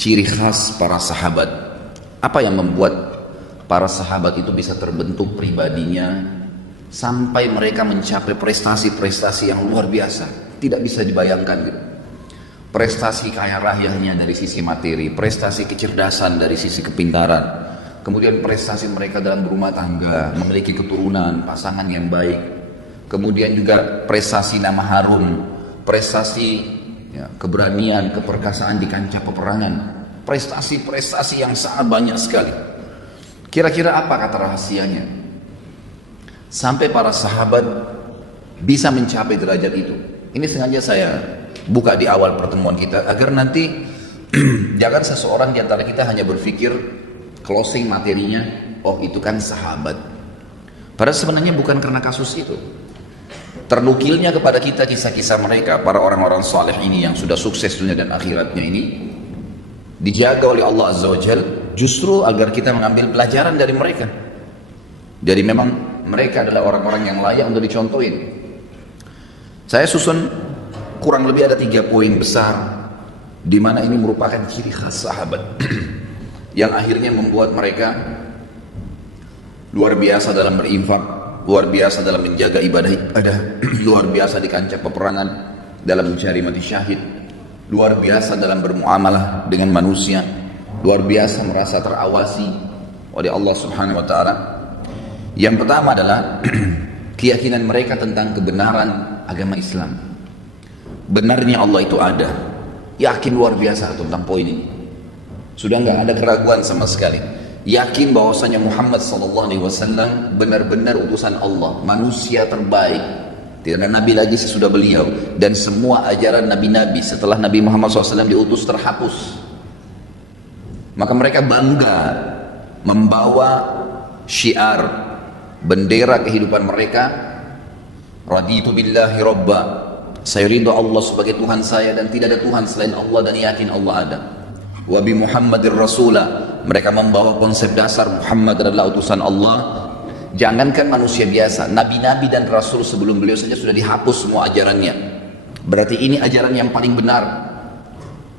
ciri khas para sahabat. Apa yang membuat para sahabat itu bisa terbentuk pribadinya sampai mereka mencapai prestasi-prestasi yang luar biasa, tidak bisa dibayangkan gitu. Prestasi kaya rayanya dari sisi materi, prestasi kecerdasan dari sisi kepintaran, kemudian prestasi mereka dalam berumah tangga, memiliki keturunan, pasangan yang baik, kemudian juga prestasi nama harum, prestasi keberanian, keperkasaan di kancah peperangan, prestasi-prestasi yang sangat banyak sekali. Kira-kira apa kata rahasianya sampai para sahabat bisa mencapai derajat itu? Ini sengaja saya buka di awal pertemuan kita agar nanti jangan seseorang di antara kita hanya berpikir closing materinya, oh itu kan sahabat. Padahal sebenarnya bukan karena kasus itu. Ternukilnya kepada kita kisah-kisah mereka, para orang-orang saleh ini yang sudah sukses dunia dan akhiratnya ini dijaga oleh Allah Azza wa Jal justru agar kita mengambil pelajaran dari mereka. Jadi memang mereka adalah orang-orang yang layak untuk dicontohin. Saya susun kurang lebih ada 3 poin besar di mana ini merupakan ciri khas sahabat yang akhirnya membuat mereka luar biasa dalam berinfak, luar biasa dalam menjaga ibadah, luar biasa di kancah peperangan, dalam mencari mati syahid, luar biasa dalam bermuamalah dengan manusia, luar biasa merasa terawasi oleh Allah Subhanahu wa taala. Yang pertama adalah keyakinan mereka tentang kebenaran agama Islam. Benarnya Allah itu ada. Yakin luar biasa tentang poin ini. Sudah nggak ada keraguan sama sekali. Yakin bahwasanya Muhammad SAW benar-benar utusan Allah, manusia terbaik. Tidak ada nabi lagi sesudah beliau, dan semua ajaran nabi-nabi setelah Nabi Muhammad SAW diutus terhapus. Maka mereka bangga membawa syiar bendera kehidupan mereka, raditu billahi robba, saya ridho Allah sebagai Tuhan saya dan tidak ada Tuhan selain Allah dan yakin Allah ada. Wa bi Muhammadir Rasulah, mereka membawa konsep dasar Muhammad adalah utusan Allah. Jangankan manusia biasa, nabi-nabi dan rasul sebelum beliau saja sudah dihapus semua ajarannya. Berarti ini ajaran yang paling benar.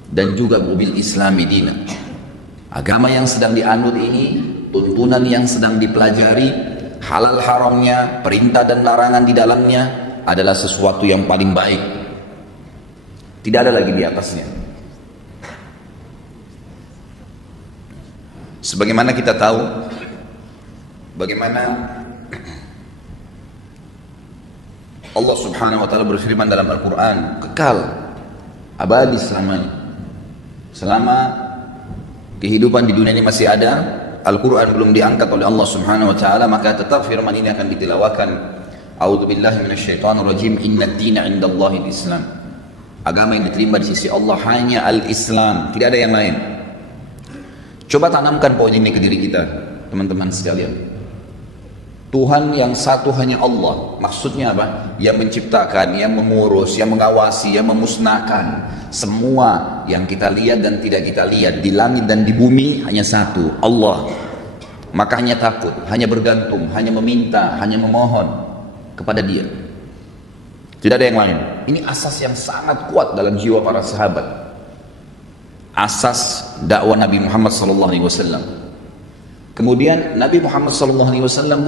Dan juga bil islami dina, agama yang sedang dianut ini, tuntunan yang sedang dipelajari, halal haramnya, perintah dan larangan di dalamnya adalah sesuatu yang paling baik. Tidak ada lagi di atasnya. Sebagaimana kita tahu bagaimana Allah Subhanahu wa taala berfirman dalam Al-Qur'an, kekal abadi selama kehidupan di dunia ini masih ada, Al-Quran belum diangkat oleh Allah Subhanahu wa taala, maka tetap firman ini akan ditilawakan. A'udzubillahi minasyaitonirrajim. Innad dina 'indallahi al-Islam. Agama yang diterima di sisi Allah hanya al-Islam, tidak ada yang lain. Coba tanamkan poin ini ke diri kita, teman-teman sekalian. Tuhan yang satu hanya Allah. Maksudnya apa? Yang menciptakan, yang mengurus, yang mengawasi, yang memusnahkan semua yang kita lihat dan tidak kita lihat di langit dan di bumi hanya satu, Allah. Maka hanya takut, hanya bergantung, hanya meminta, hanya memohon kepada Dia. Tidak ada yang lain. Ini asas yang sangat kuat dalam jiwa para sahabat. Asas dakwah Nabi Muhammad SAW. Kemudian Nabi Muhammad SAW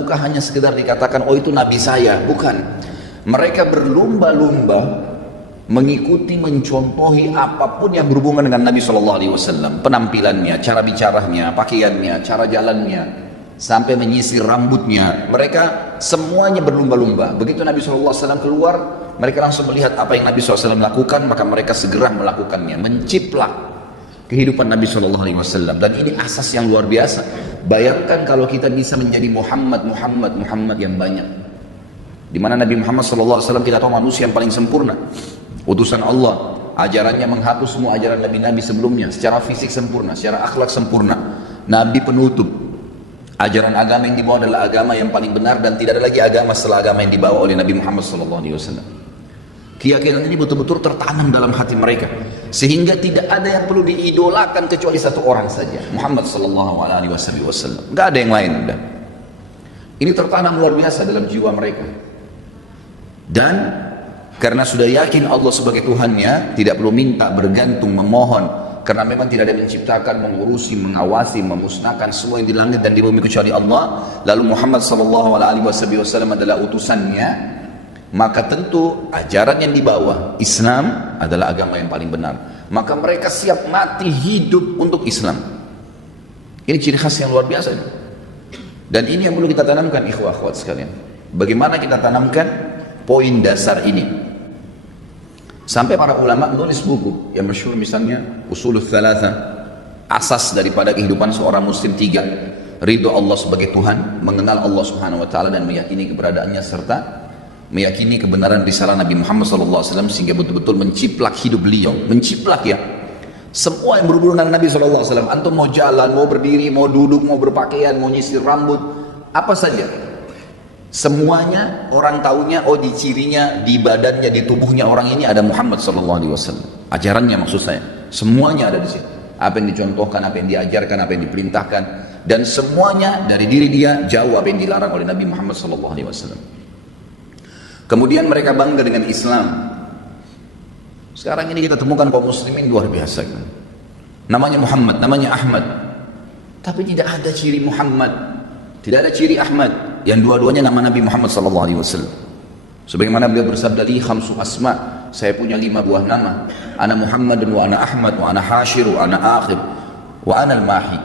bukan hanya sekedar dikatakan, oh itu Nabi saya, bukan. Mereka berlumba-lumba mengikuti, mencontohi apapun yang berhubungan dengan Nabi SAW. Penampilannya, cara bicaranya, pakaiannya, cara jalannya, sampai menyisir rambutnya. Mereka semuanya berlumba-lumba. Begitu Nabi SAW keluar, mereka langsung melihat apa yang Nabi SAW lakukan, maka mereka segera melakukannya, menciplak kehidupan Nabi SAW. Dan ini asas yang luar biasa. Bayangkan kalau kita bisa menjadi Muhammad yang banyak, di mana Nabi Muhammad SAW kita tahu manusia yang paling sempurna, utusan Allah, ajarannya menghapus semua ajaran nabi-nabi sebelumnya, secara fisik sempurna, secara akhlak sempurna, nabi penutup. Ajaran agama yang dibawa adalah agama yang paling benar dan tidak ada lagi agama setelah agama yang dibawa oleh Nabi Muhammad SAW. Keyakinan ini betul-betul tertanam dalam hati mereka, sehingga tidak ada yang perlu diidolakan kecuali satu orang saja, Muhammad SAW. Nggak ada yang lain. Ini tertanam luar biasa dalam jiwa mereka. Dan karena sudah yakin Allah sebagai Tuhannya, tidak perlu minta, bergantung, memohon, karena memang tidak ada yang menciptakan, mengurusi, mengawasi, memusnahkan semua yang di langit dan di bumi kecuali Allah. Lalu Muhammad sallallahu alaihi wasallam adalah utusannya, maka tentu ajaran yang dibawa Islam adalah agama yang paling benar. Maka mereka siap mati hidup untuk Islam. Ini ciri khas yang luar biasa. Dan ini yang perlu kita tanamkan, ikhwah akhwat sekalian. Bagaimana kita tanamkan poin dasar ini? Sampai para ulama menulis buku yang masyhur, misalnya Ushulul Thalatha, asas daripada kehidupan seorang muslim tiga: ridho Allah sebagai Tuhan, mengenal Allah subhanahu wa ta'ala dan meyakini keberadaannya, serta meyakini kebenaran risalah Nabi Muhammad SAW, sehingga betul-betul menciplak hidup beliau. Menciplak ya, semua yang berhubungan dengan Nabi SAW. Antum mau jalan, mau berdiri, mau duduk, mau berpakaian, mau nyisir rambut, apa saja, semuanya orang tahunya, oh di cirinya, di badannya, di tubuhnya orang ini ada Muhammad SAW. Ajarannya maksud saya, semuanya ada di situ. Apa yang dicontohkan, apa yang diajarkan, apa yang diperintahkan, dan semuanya dari diri dia jauh apa yang dilarang oleh Nabi Muhammad SAW. Kemudian mereka bangga dengan Islam. Sekarang ini kita temukan kaum muslimin luar biasa kan? Namanya Muhammad, namanya Ahmad, tapi tidak ada ciri Muhammad, tidak ada ciri Ahmad, yang dua-duanya nama Nabi Muhammad SAW. Sebagaimana beliau bersabda, li khamsu asma, saya punya 5 buah nama. Ana Muhammadun wa ana Ahmad wa ana Hashir wa ana Akhir wa ana al-Mahi.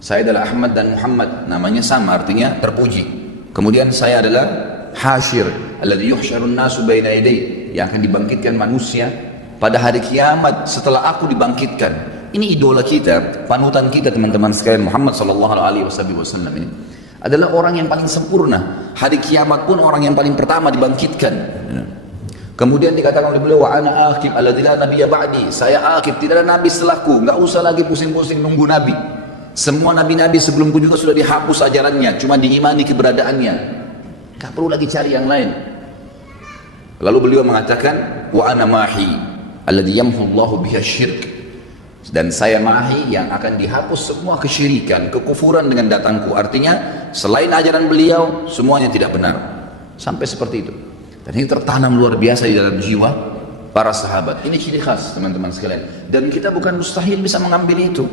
Saya adalah Ahmad dan Muhammad, namanya sama, artinya terpuji. Kemudian saya adalah Hashir, alladhi yuhsyarun nasu baina yaday, yang akan dibangkitkan manusia pada hari kiamat setelah aku dibangkitkan. Ini idola kita, panutan kita teman-teman sekalian. Muhammad SAW ini adalah orang yang paling sempurna. Hari kiamat pun orang yang paling pertama dibangkitkan. Kemudian dikatakan oleh beliau, wa ana akhir alladzi la nabiyya ba'di, saya akhir, tidak ada nabi setelahku. Enggak usah lagi pusing-pusing nunggu nabi. Semua nabi-nabi sebelumku juga sudah dihapus ajarannya, cuma diimani keberadaannya. Enggak perlu lagi cari yang lain. Lalu beliau mengatakan, wa ana mahi alladzi yamhu Allahu biha syirk, dan saya mahi yang akan dihapus semua kesyirikan, kekufuran dengan datangku. Artinya selain ajaran beliau semuanya tidak benar. Sampai seperti itu. Dan ini tertanam luar biasa di dalam jiwa para sahabat. Ini ciri khas teman-teman sekalian. Dan kita bukan mustahil bisa mengambil itu.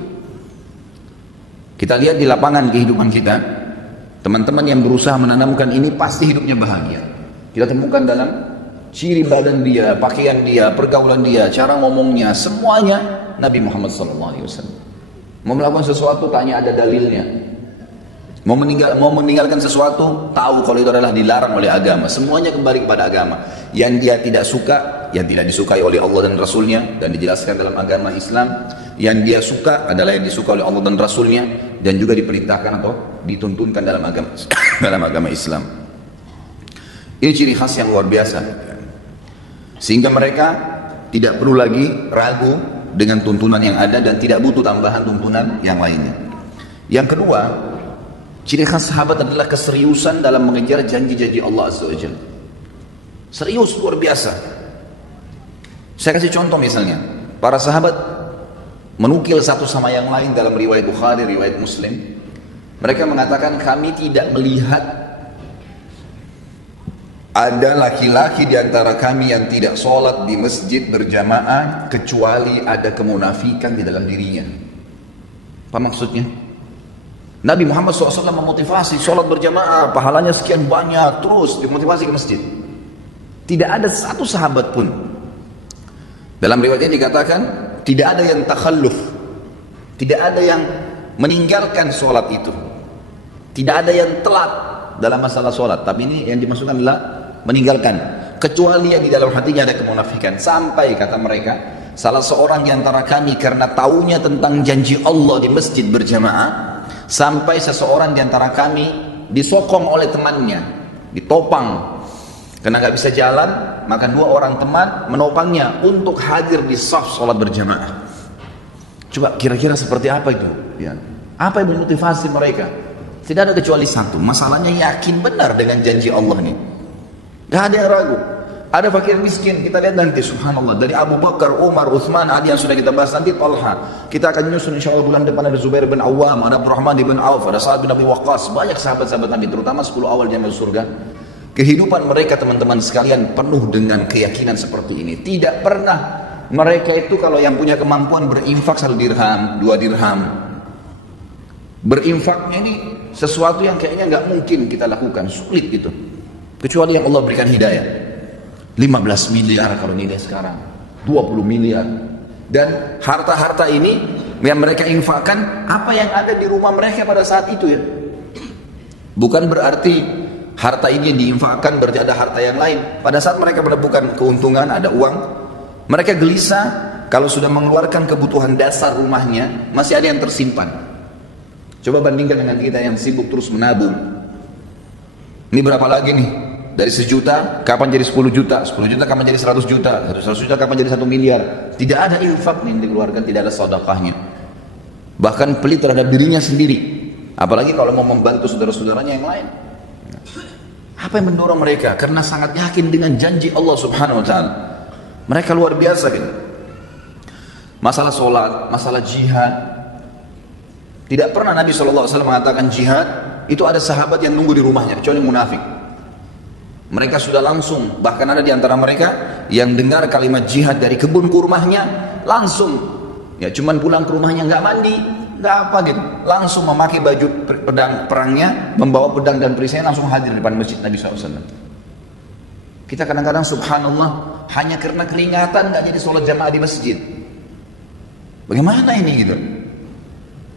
Kita lihat di lapangan kehidupan kita, teman-teman yang berusaha menanamkan ini pasti hidupnya bahagia. Kita temukan dalam ciri badan dia, pakaian dia, pergaulan dia, cara ngomongnya, semuanya Nabi Muhammad SAW. Mau melakukan sesuatu, tanya ada dalilnya. Mau meninggalkan sesuatu, tahu kalau itu adalah dilarang oleh agama. Semuanya kembali kepada agama. Yang dia tidak suka, yang tidak disukai oleh Allah dan Rasulnya, dan dijelaskan dalam agama Islam. Yang dia suka adalah yang disuka oleh Allah dan Rasulnya, dan juga diperintahkan atau dituntunkan dalam agama Islam. Ini ciri khas yang luar biasa. Sehingga mereka tidak perlu lagi ragu dengan tuntunan yang ada dan tidak butuh tambahan tuntunan yang lainnya. Yang kedua, ciri khas sahabat adalah keseriusan dalam mengejar janji-janji Allah Azza wa Jalla. Serius luar biasa. Saya kasih contoh misalnya, para sahabat menukil satu sama yang lain dalam riwayat Bukhari, riwayat Muslim. Mereka mengatakan, kami tidak melihat ada laki-laki di antara kami yang tidak sholat di masjid berjamaah kecuali ada kemunafikan di dalam dirinya. Apa maksudnya? Nabi Muhammad SAW memotivasi sholat berjamaah, pahalanya sekian banyak, terus dimotivasi ke masjid. Tidak ada satu sahabat pun. Dalam riwayatnya dikatakan, tidak ada yang takhalluf, tidak ada yang meninggalkan sholat itu, tidak ada yang telat dalam masalah sholat. Tapi ini yang dimaksudkan adalah meninggalkan, kecuali yang di dalam hatinya ada kemunafikan. Sampai kata mereka, salah seorang di antara kami karena taunya tentang janji Allah di masjid berjamaah, sampai seseorang di antara kami disokong oleh temannya, ditopang karena nggak bisa jalan, maka 2 orang teman menopangnya untuk hadir di saf sholat berjamaah. Coba kira-kira seperti apa itu ya? Apa yang memotivasi mereka? Tidak ada kecuali satu, masalahnya yakin benar dengan janji Allah ini. Gak ada yang ragu. Ada fakir miskin, kita lihat nanti, subhanallah, dari Abu Bakar, Umar, Uthman, Ali yang sudah kita bahas nanti, Talha. Kita akan nyusun insya Allah bulan depan, ada Zubair bin Awam, ada Abdurrahman bin Auf, ada Sa'ad bin Abi Waqqas. Banyak sahabat-sahabat Nabi, terutama 10 awal yang masuk surga. Kehidupan mereka teman-teman sekalian penuh dengan keyakinan seperti ini. Tidak pernah mereka itu kalau yang punya kemampuan berinfak 1 dirham, 2 dirham. Berinfaknya ini sesuatu yang kayaknya nggak mungkin kita lakukan, sulit gitu. Kecuali yang Allah berikan hidayah. 15 miliar kalau nilai sekarang, 20 miliar. Dan harta-harta ini yang mereka infakkan, apa yang ada di rumah mereka pada saat itu ya. Bukan berarti harta ini diinfakkan berarti ada harta yang lain. Pada saat mereka menemukan keuntungan, ada uang, mereka gelisah kalau sudah mengeluarkan kebutuhan dasar rumahnya, masih ada yang tersimpan. Coba bandingkan dengan kita yang sibuk terus menabung. Ini berapa lagi nih? Dari 1 juta, kapan jadi 10 juta? 10 juta kapan jadi 100 juta? 100 juta kapan jadi 1 miliar? Tidak ada infak yang dikeluarkan, tidak ada sedekahnya. Bahkan pelit terhadap dirinya sendiri. Apalagi kalau mau membantu saudara-saudaranya yang lain. Apa yang mendorong mereka? Karena sangat yakin dengan janji Allah Subhanahu wa taala. Mereka luar biasa gitu. Masalah sholat, masalah jihad. Tidak pernah Nabi SAW mengatakan jihad, itu ada sahabat yang nunggu di rumahnya, kecuali munafik. Mereka sudah langsung, bahkan ada di antara mereka yang dengar kalimat jihad dari kebun ke rumahnya, langsung. Ya cuman pulang ke rumahnya nggak mandi, nggak apa gitu. Langsung memakai baju pedang perangnya, membawa pedang dan perisainya, langsung hadir di depan masjid Nabi SAW. Kita kadang-kadang subhanallah, hanya karena keringatan nggak jadi sholat jamaah di masjid. Bagaimana ini gitu?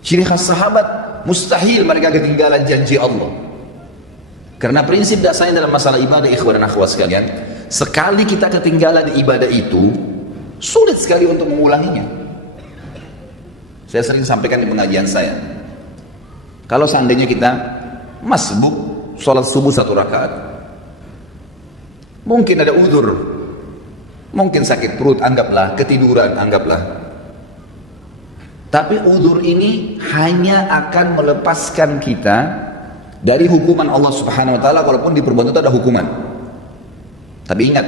Ciri khas sahabat, mustahil mereka ketinggalan janji Allah. Karena prinsip dasarnya dalam masalah ibadah, ikhwan dan akhwat sekalian, sekali kita ketinggalan ibadah itu, sulit sekali untuk mengulanginya. Saya sering sampaikan di pengajian saya, kalau seandainya kita masbuk sholat subuh 1 rakaat, mungkin ada udzur, mungkin sakit perut, anggaplah, ketiduran, anggaplah. Tapi udzur ini hanya akan melepaskan kita dari hukuman Allah Subhanahu wa taala, walaupun di perbuatan itu ada hukuman. Tapi ingat,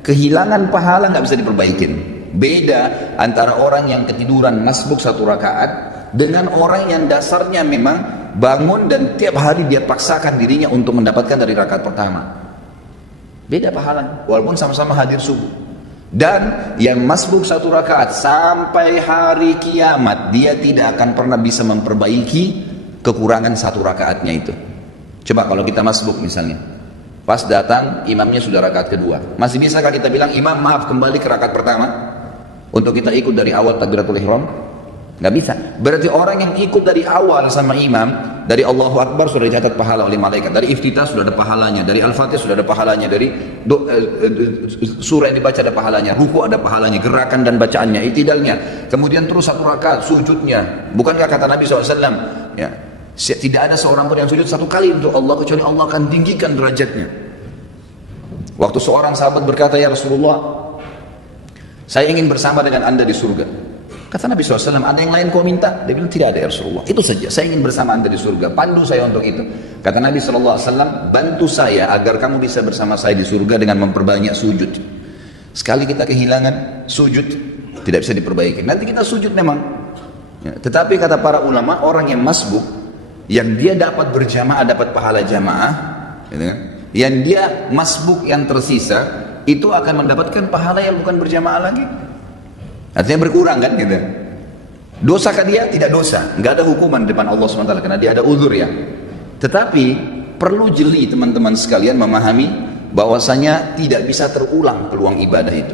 kehilangan pahala nggak bisa diperbaikin. Beda antara orang yang ketiduran masbuk 1 rakaat dengan orang yang dasarnya memang bangun dan tiap hari dia paksakan dirinya untuk mendapatkan dari rakaat pertama. Beda pahala, walaupun sama-sama hadir subuh. Dan yang masbuk 1 rakaat sampai hari kiamat, dia tidak akan pernah bisa memperbaiki kekurangan 1 rakaatnya itu. Coba kalau kita masbuk misalnya, pas datang imamnya sudah rakaat kedua, masih bisakah kita bilang, imam maaf kembali ke rakaat pertama untuk kita ikut dari awal takbiratul ihram? Nggak bisa. Berarti orang yang ikut dari awal sama imam, dari Allahu Akbar sudah dicatat pahala oleh malaikat, dari iftitah sudah ada pahalanya, dari Al-Fatihah sudah ada pahalanya, dari surah yang dibaca ada pahalanya, ruku ada pahalanya, gerakan dan bacaannya, itidalnya, kemudian terus 1 rakaat sujudnya. Bukankah kata Nabi SAW, ya, tidak ada seorang pun yang sujud 1 kali untuk Allah kecuali Allah akan tinggikan derajatnya. Waktu seorang sahabat berkata, ya Rasulullah, saya ingin bersama dengan anda di surga. Kata Nabi SAW, ada yang lain kau minta? Dia bilang, tidak ada ya Rasulullah, itu saja, saya ingin bersama anda di surga, pandu saya untuk itu. Kata Nabi SAW, bantu saya agar kamu bisa bersama saya di surga dengan memperbanyak sujud. Sekali kita kehilangan sujud, tidak bisa diperbaiki. Nanti kita sujud memang ya, tetapi kata para ulama, orang yang masbuk, yang dia dapat berjamaah, dapat pahala jamaah gitu kan? Yang dia masbuk yang tersisa, itu akan mendapatkan pahala yang bukan berjamaah lagi. Artinya berkurang kan gitu. Dosakah dia? Tidak dosa, nggak ada hukuman depan Allah SWT karena dia ada uzur ya. Tetapi perlu jeli teman-teman sekalian memahami bahwasanya tidak bisa terulang peluang ibadah itu.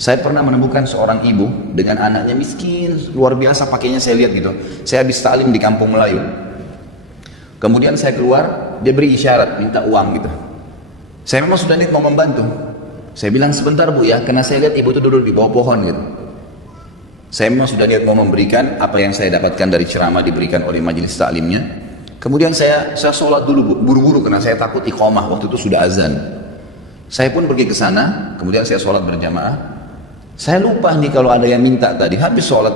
Saya pernah menemukan seorang ibu dengan anaknya miskin luar biasa, pakainya saya lihat gitu. Saya habis taklim di kampung Melayu, kemudian saya keluar, dia beri isyarat minta uang gitu. Saya memang sudah niat mau membantu. Saya bilang sebentar bu ya, karena saya lihat ibu itu duduk di bawah pohon gitu. Saya memang sudah niat mau memberikan apa yang saya dapatkan dari ceramah diberikan oleh majelis taklimnya. Kemudian saya sholat dulu bu, buru-buru karena saya takut iqamah, waktu itu sudah azan. Saya pun pergi ke sana, kemudian saya sholat berjamaah. Saya lupa nih kalau ada yang minta tadi, habis sholat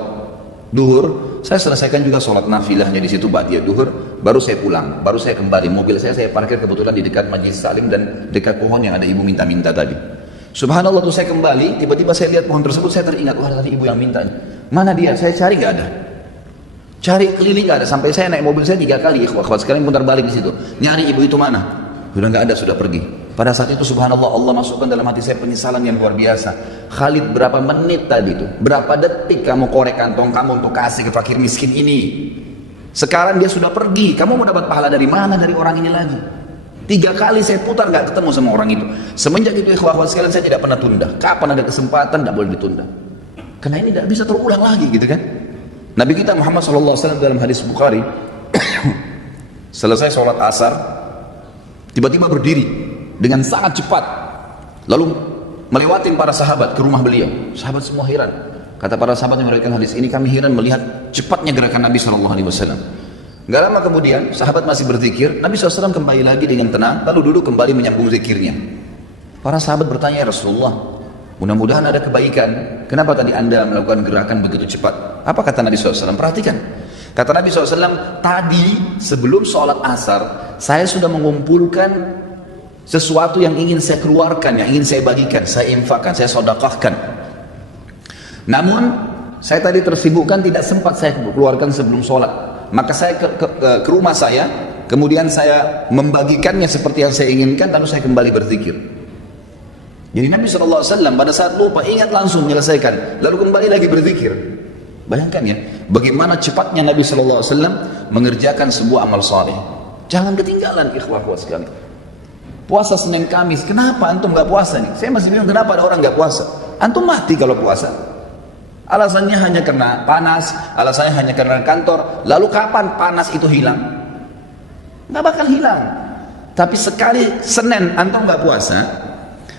duhur, saya selesaikan juga sholat nafilahnya di situ ba'diyah duhur, baru saya pulang, baru saya kembali. Mobil saya parkir kebetulan di dekat majelis taklim dan dekat pohon yang ada ibu minta-minta tadi. Subhanallah, tuh saya kembali, tiba-tiba saya lihat pohon tersebut, saya teringat, wah tadi ibu yang minta. Mana dia? Saya cari gak ada. Cari keliling gak ada, sampai saya naik mobil saya 3 kali, ikhwat sekalian putar balik di situ. Nyari ibu itu mana? Sudah gak ada, sudah pergi. Pada saat itu subhanallah, Allah masukkan dalam hati saya penyesalan yang luar biasa. Khalid, berapa menit tadi itu, berapa detik kamu korek kantong kamu untuk kasih ke fakir miskin ini? Sekarang dia sudah pergi, kamu mau dapat pahala dari mana dari orang ini lagi? 3 kali saya putar gak ketemu sama orang itu. Semenjak itu ikhwah-ikhwah sekalian, saya tidak pernah tunda. Kapan ada kesempatan tidak boleh ditunda, karena ini tidak bisa terulang lagi gitu kan. Nabi kita Muhammad SAW dalam hadis Bukhari selesai sholat asar tiba-tiba berdiri dengan sangat cepat, lalu melewatin para sahabat ke rumah beliau. Sahabat semua heran. Kata para sahabat yang meriwayatkan hadis ini, kami heran melihat cepatnya gerakan Nabi SAW. Gak lama kemudian sahabat masih berzikir, Nabi SAW kembali lagi dengan tenang, lalu duduk kembali menyambung zikirnya. Para sahabat bertanya, ya Rasulullah, mudah-mudahan ada kebaikan, kenapa tadi anda melakukan gerakan begitu cepat? Apa kata Nabi SAW? Perhatikan. Kata Nabi SAW, tadi sebelum sholat asar, saya sudah mengumpulkan sesuatu yang ingin saya keluarkan, yang ingin saya bagikan, saya infakkan, saya sedekahkan. Namun, saya tadi tersibukkan, tidak sempat saya keluarkan sebelum sholat. Maka saya ke rumah saya, kemudian saya membagikannya seperti yang saya inginkan, lalu saya kembali berzikir. Jadi Nabi SAW pada saat lupa, ingat langsung menyelesaikan, lalu kembali lagi berzikir. Bayangkan ya, bagaimana cepatnya Nabi SAW mengerjakan sebuah amal saleh. Jangan ketinggalan ikhwah-ikhwah sekalian. Puasa Senin Kamis, kenapa antum gak puasa nih? Saya masih bingung kenapa ada orang gak puasa. Antum mati kalau puasa. Alasannya hanya karena panas, alasannya hanya karena kantor. Lalu kapan panas itu hilang? Gak bakal hilang. Tapi sekali Senin antum gak puasa,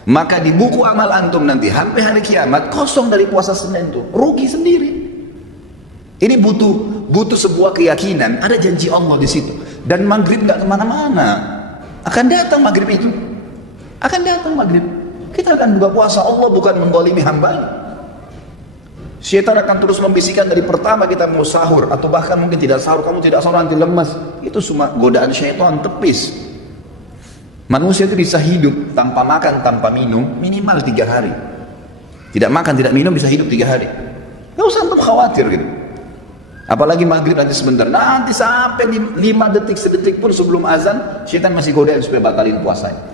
maka di buku amal antum nanti sampai hari kiamat kosong dari puasa Senin itu, rugi sendiri. Ini butuh sebuah keyakinan, ada janji Allah di situ. Dan maghrib gak kemana-mana, akan datang maghrib itu, akan datang maghrib. Kita akan buka puasa, Allah bukan menggolimi hambanya. Syaitan akan terus membisikkan dari pertama kita mau sahur, atau bahkan mungkin tidak sahur, kamu tidak sahur nanti lemas. Itu semua godaan syaitan, tepis. Manusia itu bisa hidup tanpa makan, tanpa minum minimal 3 hari. Tidak makan, tidak minum bisa hidup 3 hari. Gak usah antum khawatir gitu. Apalagi maghrib nanti sebentar, nanti sampai 5 detik, sedetik pun sebelum azan, syaitan masih godain supaya batalin puasanya.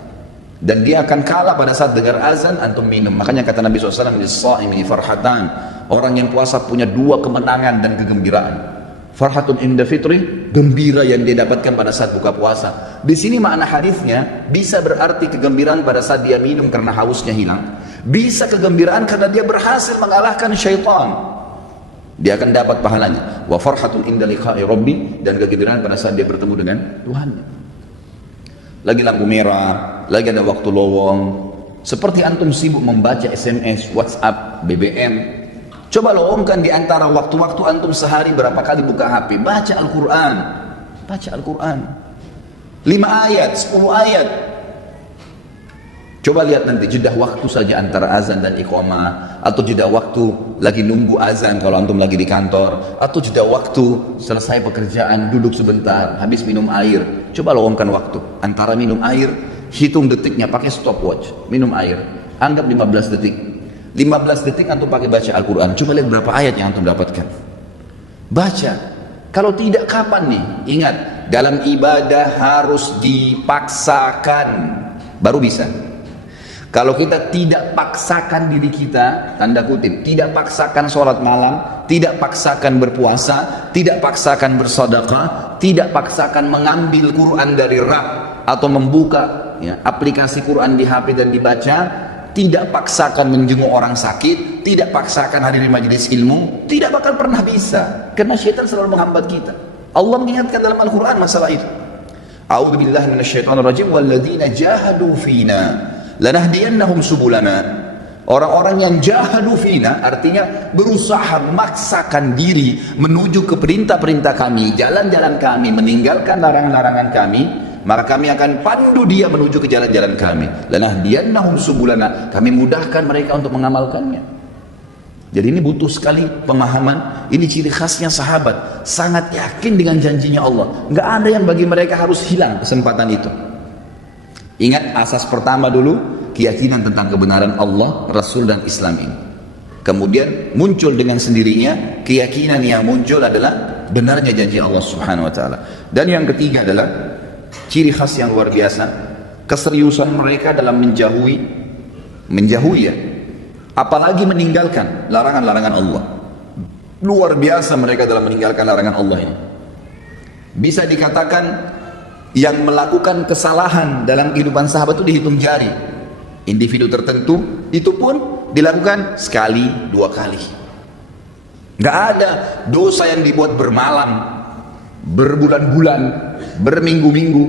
Dan dia akan kalah pada saat dengar azan antum minum. Makanya kata Nabi SAW, lis-shaimi farhatan, orang yang puasa punya 2 kemenangan dan kegembiraan. Farhatun inda fitri, gembira yang dia dapatkan pada saat buka puasa. Di sini makna hadisnya bisa berarti kegembiraan pada saat dia minum karena hausnya hilang, bisa kegembiraan karena dia berhasil mengalahkan syaitan, dia akan dapat pahalanya. Wa farhatun inda liqa'i rabbi, dan kegembiraan pada saat dia bertemu dengan Tuhannya. Lagi lampu merah, lagi ada waktu lowong, seperti antum sibuk membaca SMS, WhatsApp, BBM. Coba lowongkan di antara waktu-waktu antum sehari berapa kali buka HP, baca Al-Quran. Baca Al-Quran 5 ayat, 10 ayat. Coba lihat nanti jeda waktu saja antara azan dan iqamah, atau jeda waktu lagi nunggu azan kalau antum lagi di kantor, atau jeda waktu selesai pekerjaan duduk sebentar habis minum air. Coba lowongkan waktu antara minum air, hitung detiknya pakai stopwatch. Minum air anggap 15 detik, 15 detik antum pakai baca Al-Quran. Coba lihat berapa ayat yang antum dapatkan. Baca. Kalau tidak kapan nih? Ingat, dalam ibadah harus dipaksakan baru bisa. Kalau kita tidak paksakan diri kita, tanda kutip, tidak paksakan sholat malam, tidak paksakan berpuasa, tidak paksakan bersedekah, tidak paksakan mengambil Quran dari rak atau membuka ya, aplikasi Quran di HP dan dibaca, tidak paksakan menjenguk orang sakit, tidak paksakan hadir di majelis ilmu, tidak bakal pernah bisa, karena syaitan selalu menghambat kita. Allah mengingatkan dalam Al-Quran masalah itu. A'udzubillahi minasyaitonirrajim, walladzina jahadu fina lanahdiyannahum subulana. Orang-orang yang jahadu fina artinya berusaha memaksakan diri menuju ke perintah-perintah kami, jalan-jalan kami, meninggalkan larangan-larangan kami, maka kami akan pandu dia menuju ke jalan-jalan kami. Lanahdiyannahum subulana, kami mudahkan mereka untuk mengamalkannya. Jadi ini butuh sekali pemahaman. Ini ciri khasnya sahabat, sangat yakin dengan janjinya Allah. Nggak ada yang bagi mereka harus hilang kesempatan itu. Ingat asas pertama dulu, keyakinan tentang kebenaran Allah, Rasul dan Islam ini. Kemudian muncul dengan sendirinya keyakinan yang muncul adalah benarnya janji Allah Subhanahu wa taala. Dan yang ketiga adalah ciri khas yang luar biasa, keseriusan mereka dalam menjauhi ya, apalagi meninggalkan larangan-larangan Allah. Luar biasa mereka dalam meninggalkan larangan Allah ini. Bisa dikatakan yang melakukan kesalahan dalam kehidupan sahabat itu dihitung jari. Individu tertentu itu pun dilakukan sekali, dua kali. Gak ada dosa yang dibuat bermalam, berbulan-bulan, berminggu-minggu,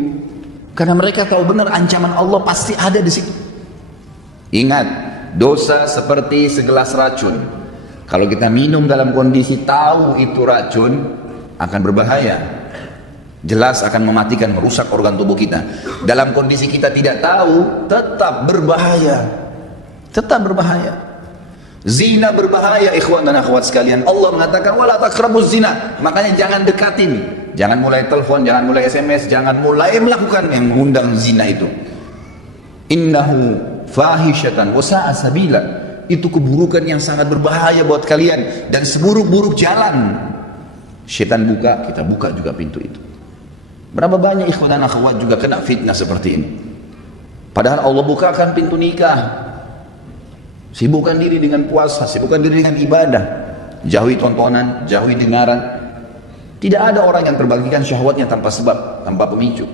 karena mereka tahu benar ancaman Allah pasti ada di situ. Ingat, dosa seperti segelas racun. Kalau kita minum dalam kondisi tahu itu racun, akan berbahaya. Jelas akan mematikan, merusak organ tubuh kita. Dalam kondisi kita tidak tahu, tetap berbahaya. Tetap berbahaya. Zina berbahaya, ikhwan dan akhwat sekalian. Allah mengatakan wala taqrabuz zina. Makanya jangan dekatin. Jangan mulai telepon, jangan mulai SMS, jangan mulai melakukan yang mengundang zina itu. Innahu fahishatan wa sa'a sabila. Itu keburukan yang sangat berbahaya buat kalian dan seburuk-buruk jalan. Syaitan buka, kita buka juga pintu itu. Berapa banyak ikhwan dan akhwat juga kena fitnah seperti ini. Padahal Allah bukakan pintu nikah. Sibukkan diri dengan puasa, sibukkan diri dengan ibadah. Jauhi tontonan, jauhi dengaran. Tidak ada orang yang terbagikan syahwatnya tanpa sebab, tanpa pemicu.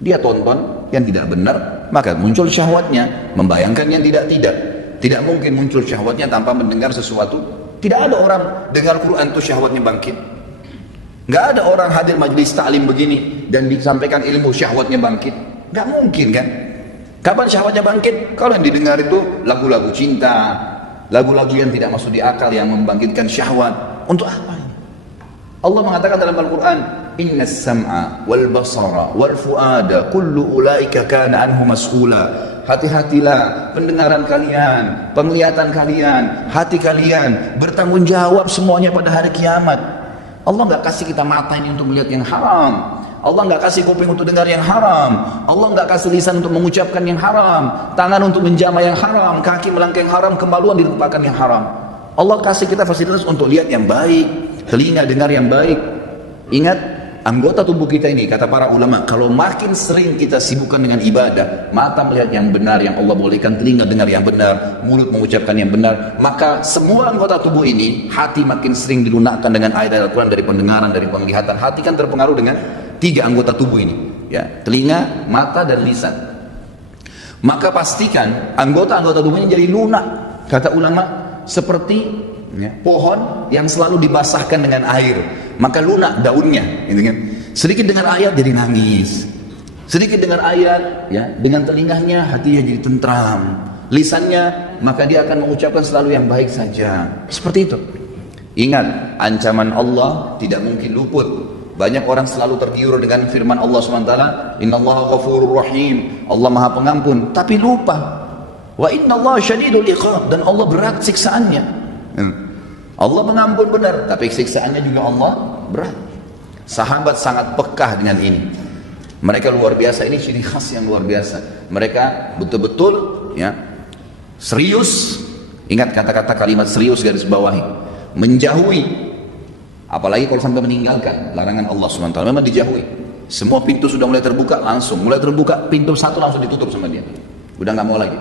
Dia tonton yang tidak benar, maka muncul syahwatnya, membayangkan yang tidak. Tidak mungkin muncul syahwatnya tanpa mendengar sesuatu. Tidak ada orang dengar Quran itu syahwatnya bangkit. Nggak ada orang hadir majlis ta'lim begini dan disampaikan ilmu syahwatnya bangkit. Nggak mungkin kan? Kapan syahwatnya bangkit? Kalau yang didengar itu lagu-lagu cinta, lagu-lagu yang tidak masuk di akal yang membangkitkan syahwat. Untuk apa ini? Allah mengatakan dalam Al-Quran, Innas sam'a wal basara wal fuada kullu ulaika kana anhu mas'ula. Hati-hatilah pendengaran kalian, penglihatan kalian, hati kalian bertanggung jawab semuanya pada hari kiamat. Allah nggak kasih kita mata ini untuk melihat yang haram. Allah nggak kasih kuping untuk dengar yang haram. Allah nggak kasih lisan untuk mengucapkan yang haram, tangan untuk menjamah yang haram, kaki melangkah yang haram, kemaluan dilupakan yang haram. Allah kasih kita fasilitas untuk lihat yang baik, telinga dengar yang baik. Ingat, anggota tubuh kita ini, kata para ulama, kalau makin sering kita sibukkan dengan ibadah, mata melihat yang benar yang Allah bolehkan, telinga dengar yang benar, mulut mengucapkan yang benar, maka semua anggota tubuh ini, hati makin sering dilunakkan dengan ayat Al-Quran, dari pendengaran, dari penglihatan. Hati kan terpengaruh dengan 3 anggota tubuh ini, ya, telinga, mata, dan lisan. Maka pastikan anggota-anggota tubuh ini jadi lunak, kata ulama, seperti ya, pohon yang selalu dibasahkan dengan air, maka lunak daunnya, gitu kan? Sedikit dengar ayat jadi nangis, sedikit dengar ayat, ya, dengan telinganya hatinya jadi tentram, lisannya maka dia akan mengucapkan selalu yang baik saja, seperti itu. Ingat, ancaman Allah tidak mungkin luput. Banyak orang selalu tergiur dengan firman Allah SWT, Innallaha ghafurur rahim, Allah maha pengampun, tapi lupa, wa innallaha syadidul iqab, dan Allah berat siksaannya. Allah mengampun benar, tapi siksaannya juga Allah berat. Sahabat sangat pekah dengan ini. Mereka luar biasa, ini ciri khas yang luar biasa. Mereka betul-betul ya serius. Ingat kata-kata kalimat serius garis bawahi. Menjauhi. Apalagi kalau sampai meninggalkan larangan Allah SWT, memang dijauhi. Semua pintu sudah mulai terbuka, langsung mulai terbuka pintu satu langsung ditutup sama dia. Udah nggak mau lagi.